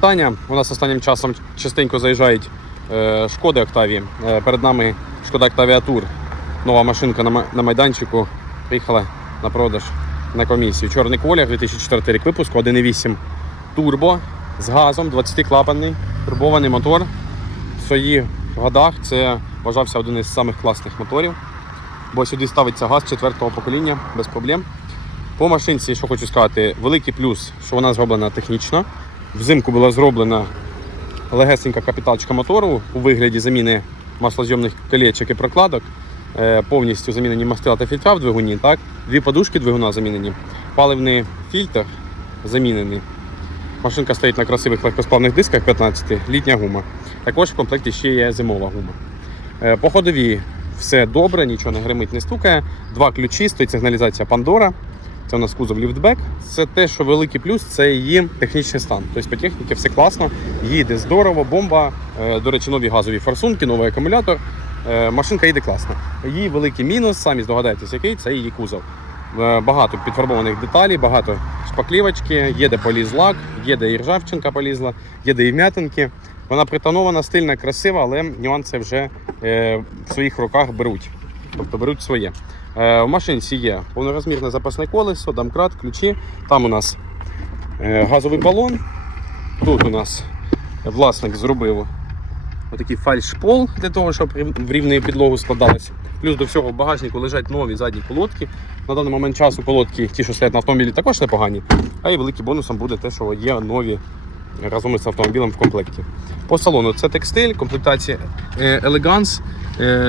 Питання. У нас останнім часом частенько заїжджають е, Шкоди Октавії. Е, перед нами Шкода Октавія Тур. Нова машинка на, майданчику. Приїхала на продаж на комісію. Чорний колір, 2004 рік випуску, 1.8 турбо з газом, 20-клапанний, турбований мотор. В своїх годах це вважався один із самих класних моторів, бо сюди ставиться газ четвертого покоління без проблем. По машинці, що хочу сказати, великий плюс, що вона зроблена технічно. Взимку була зроблена легесенька капіталочка мотору у вигляді заміни маслозйомних колечок і прокладок. Е, Повністю замінені мастила та фільтра в двигуні. Так? Дві подушки двигуна замінені, паливний фільтр замінений. Машинка стоїть на красивих легкосплавних дисках 15, літня гума. Також в комплекті ще є зимова гума. Е, По ходовій все добре, нічого не гримить, не стукає. Два ключі, стоїть сигналізація Pandora. Це у нас кузов ліфтбек. Це те, що великий плюс, це її технічний стан. Тобто по техніці все класно, їде здорово, бомба. Е, До речі, нові газові форсунки, новий акумулятор. Е, Машинка їде класно. Її великий мінус, самі здогадаєтесь, який це її кузов. Е, Багато підфарбованих деталей, багато шпаклівочки, є де поліз лак, є де і ржавчинка полізла, є де і вм'ятинки. Вона притонована, стильна, красива, але нюанси вже в своїх руках беруть. Тобто беруть своє. Е, В машинці є повнорозмірне запасне колесо, домкрат, ключі. Там у нас е, газовий балон. Тут у нас власник зробив отакий фальшпол для того, щоб в рівну підлогу складалося. Плюс до всього в багажнику лежать нові задні колодки. На даний момент часу колодки, ті, що стоять на автомобілі, також непогані. А і великим бонусом буде те, що є нові разом із автомобілем в комплекті. По салону це текстиль, комплектація е, Elegance.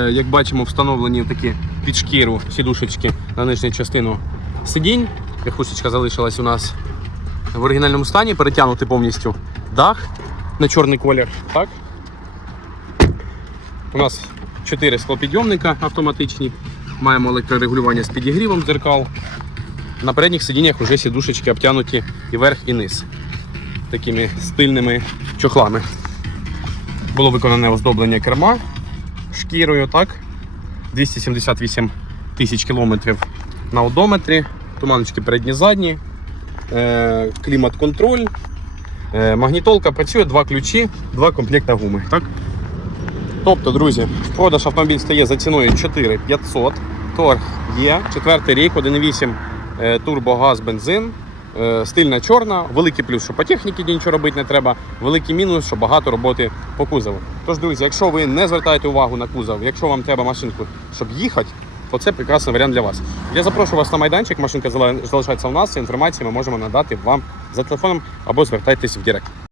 Як бачимо, встановлені такі під шкіру сідушечки на нижню частину сидінь. Верхушечка залишилась у нас в оригінальному стані, перетягнути повністю дах на чорний колір. Так? У нас 4 склопідйомника автоматичні. Маємо електрорегулювання з підігрівом дзеркал. На передніх сидіннях вже сідушечки обтянуті і верх, і низ такими стильними чохлами. Було виконане оздоблення керма шкірою, так? 278 тисяч кілометрів на одометрі, туманочки передні задні, е, клімат-контроль, е, магнітолка працює, два ключі, два комплекта гуми. Так? Тобто, друзі, в продаж автомобіль стає за ціною 4500. Торг є. Четвертий рік, 1,8 е, турбогаз, бензин. Е, Стильна чорна, великий плюс, що по техніці нічого робити не треба, великий мінус, що багато роботи по кузову. Тож, друзі, якщо ви не звертаєте увагу на кузов, якщо вам треба машинку, щоб їхати, то це прекрасний варіант для вас. Я запрошую вас на майданчик, машинка залишається у нас, інформацію ми можемо надати вам за телефоном або звертайтесь в Директ.